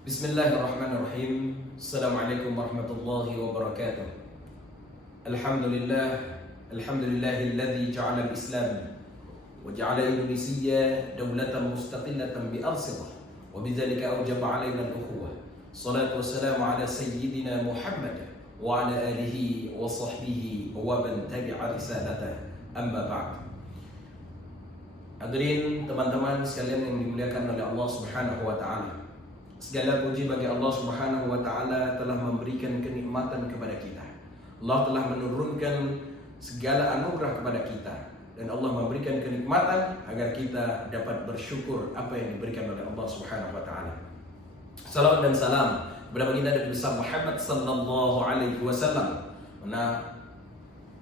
Bismillahirrahmanirrahim. Assalamualaikum warahmatullahi wabarakatuh. Alhamdulillahilladzi ja'ala al-Islam wa ja'ala Indonesia dawlatan mustaqillatan bi arsitah wa bidzalika awjaba 'alaina al-ukhuwah. Salatu wassalamu ala sayyidina Muhammad wa ala alihi wa sahbihi wa man tabi'a risalatah. Amma ba'd. Hadirin teman-teman sekalian yang dimuliakan oleh Allah Subhanahu wa taala. Segala puji bagi Allah Subhanahu wa taala telah memberikan kenikmatan kepada kita. Allah telah menurunkan segala anugerah kepada kita dan Allah memberikan kenikmatan agar kita dapat bersyukur apa yang diberikan oleh Allah Subhanahu wa taala. Salam dan salam kepada baginda Nabi besar Muhammad sallallahu alaihi wasallam. Mana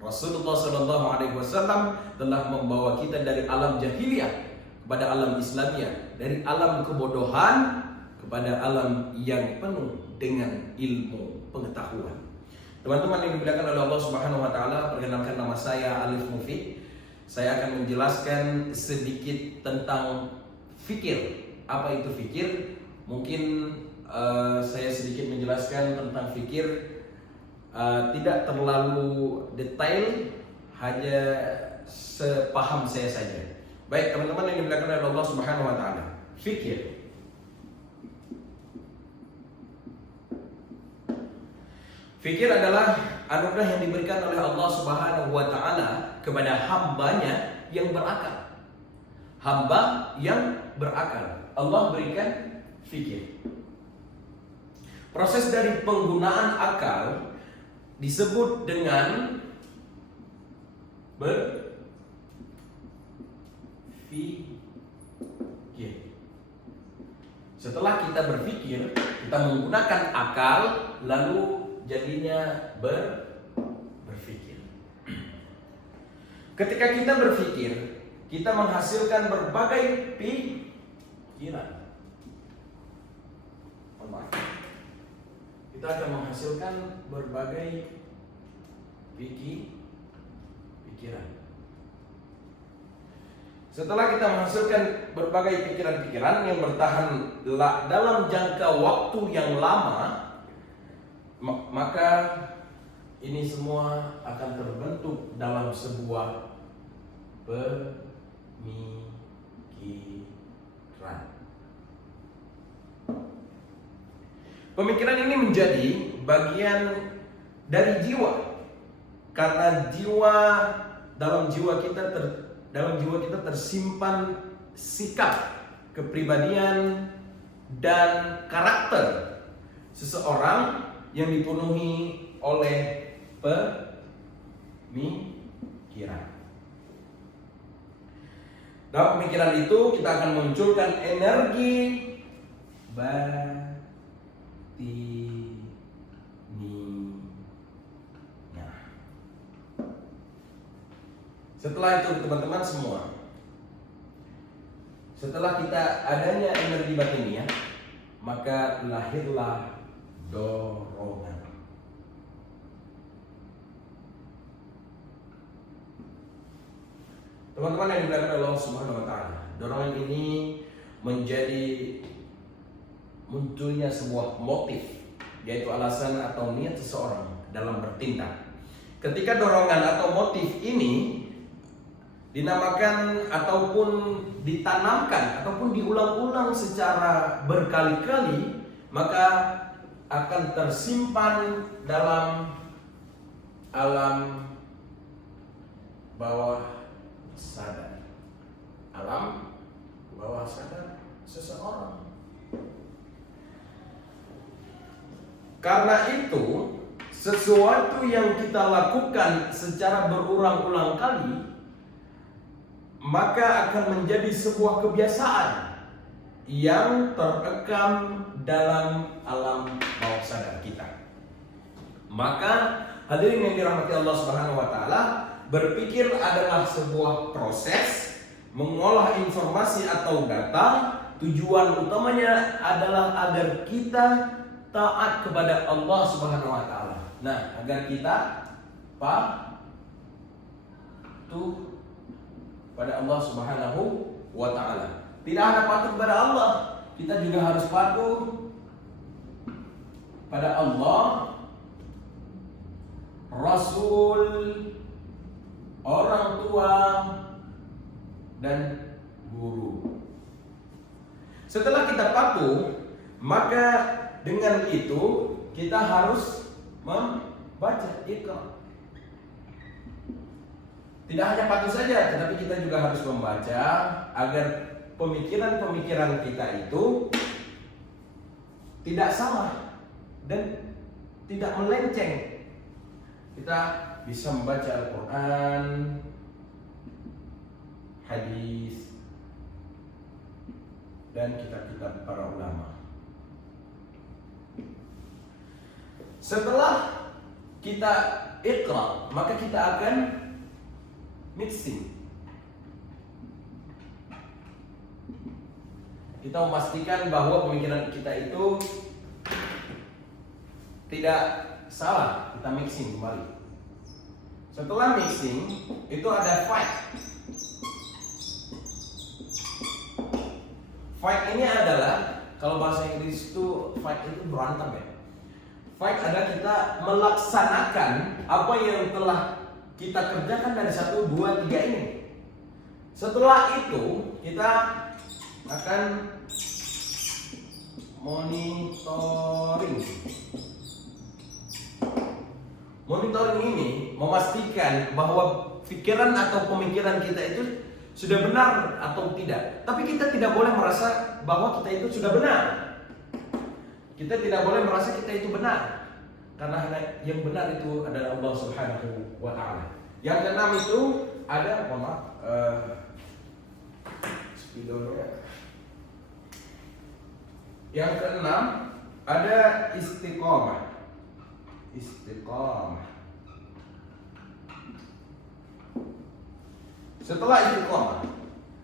Rasulullah sallallahu alaihi wasallam telah membawa kita dari alam jahiliyah kepada alam Islamiyah, dari alam kebodohan kepada alam yang penuh dengan ilmu pengetahuan. Teman-teman yang dimuliakan oleh Allah Subhanahu wa taala, perkenalkan nama saya Alif Mufid. Saya akan menjelaskan sedikit tentang fikir. Apa itu fikir? Mungkin saya sedikit menjelaskan tentang fikir, tidak terlalu detail, hanya sepaham saya saja. Baik, teman-teman yang dimuliakan oleh Allah Subhanahu wa taala. Fikir Fikir adalah anugerah yang diberikan oleh Allah Subhanahu wa taala kepada hambanya yang berakal. Hamba yang berakal, Allah berikan fikir. Proses dari penggunaan akal disebut dengan berfikir. Setelah kita berpikir, kita menggunakan akal, lalu jadinya berpikir. Ketika kita berpikir, kita menghasilkan berbagai pikiran. Kita akan menghasilkan berbagai pikiran. Setelah kita menghasilkan berbagai pikiran-pikiran yang bertahan dalam jangka waktu yang lama, maka ini semua akan terbentuk dalam sebuah pemikiran. Pemikiran ini menjadi bagian dari jiwa, karena dalam jiwa kita tersimpan sikap, kepribadian, dan karakter seseorang yang dipenuhi oleh pemikiran. Dalam pemikiran itu kita akan munculkan energi batinnya. Setelah itu teman-teman semua, setelah kita adanya energi batinnya, maka lahirlah dorongan. Teman-teman yang dimuliakan oleh Allah Subhanahu wa taala, dorongan ini menjadi munculnya sebuah motif, yaitu alasan atau niat seseorang dalam bertindak. Ketika dorongan atau motif ini dinamakan ataupun ditanamkan ataupun diulang-ulang secara berkali-kali, maka akan tersimpan dalam alam bawah sadar. Alam bawah sadar seseorang. Karena itu, sesuatu yang kita lakukan secara berulang-ulang kali, maka akan menjadi sebuah kebiasaan yang terekam dalam alam bawah sadar kita. Maka hadirin yang dirahmati Allah Subhanahu wa taala, berpikir adalah sebuah proses mengolah informasi atau data. Tujuan utamanya adalah agar kita taat kepada Allah Subhanahu wa taala. Nah, agar kita patuh pada Allah Subhanahu wa taala. Tidak hanya patuh kepada Allah, kita juga harus patuh pada Allah, Rasul, orang tua, dan guru. Setelah kita patuh, maka dengan itu kita harus membaca Iqra. Tidak hanya patuh saja, tetapi kita juga harus membaca agar pemikiran-pemikiran kita itu tidak salah dan tidak melenceng. Kita bisa membaca Al-Quran, hadis, dan kitab-kitab para ulama. Setelah kita Iqra, maka kita akan mixing. Kita memastikan bahwa pemikiran kita itu tidak salah. Kita mixing kembali. Setelah mixing, itu ada fight. Fight ini adalah, kalau bahasa Inggris itu fight itu berantem ya. Fight adalah kita melaksanakan apa yang telah kita kerjakan dari 1, 2, 3 ini. Setelah itu kita akan monitoring. Monitoring ini memastikan bahwa pikiran atau pemikiran kita itu sudah benar atau tidak. Tapi kita tidak boleh merasa bahwa kita itu sudah benar. Kita tidak boleh merasa kita itu benar. Karena yang benar itu adalah Allah Subhanahu wa Ta'ala. Yang keenam itu ada Yang keenam ada istiqomah. Istiqomah. Setelah istiqomah,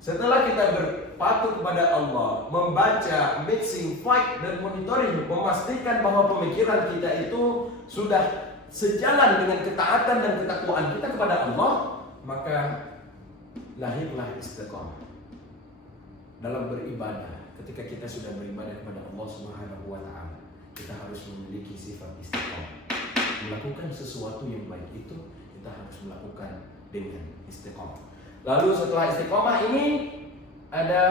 setelah kita berpatuh kepada Allah, membaca, mixing, fight, dan monitoring, memastikan bahwa pemikiran kita itu sudah sejalan dengan ketaatan dan ketakwaan kita kepada Allah, maka lahirlah istiqomah dalam beribadah. Ketika kita sudah beribadah kepada Allah Subhanahu wa Ta'ala, kita harus memiliki sifat istiqomah. Melakukan sesuatu yang baik itu kita harus melakukan dengan istiqomah. Lalu setelah istiqomah ini ada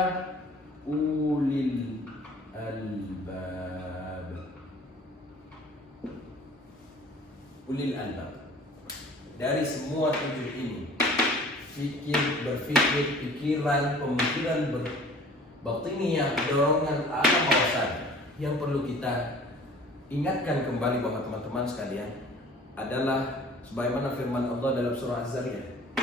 ulil albab. Ulil albab. Dari semua 7 ini, berpikir, pikiran, pemikiran batiniyah, dorongan alam bawah sadar, yang perlu kita ingatkan kembali bahwa teman-teman sekalian adalah sebagaimana firman Allah dalam surah Az-Zariyat,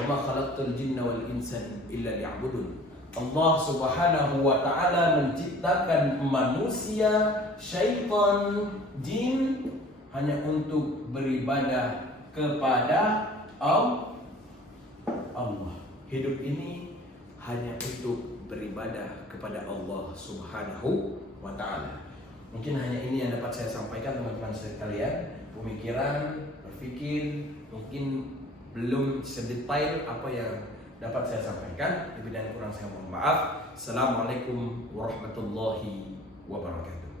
"Wa ma khalaqtul jinna wal insa illa liya'budun." Allah Subhanahu wa Ta'ala menciptakan manusia, syaitan, jin hanya untuk beribadah kepada Allah. Hidup ini hanya untuk beribadah kepada Allah Subhanahu wa Ta'ala. Mungkin hanya ini yang dapat saya sampaikan teman-teman sekalian. Pemikiran, berpikir, mungkin belum sedetail apa yang dapat saya sampaikan. Lebih dan kurang saya mohon maaf. Assalamualaikum warahmatullahi wabarakatuh.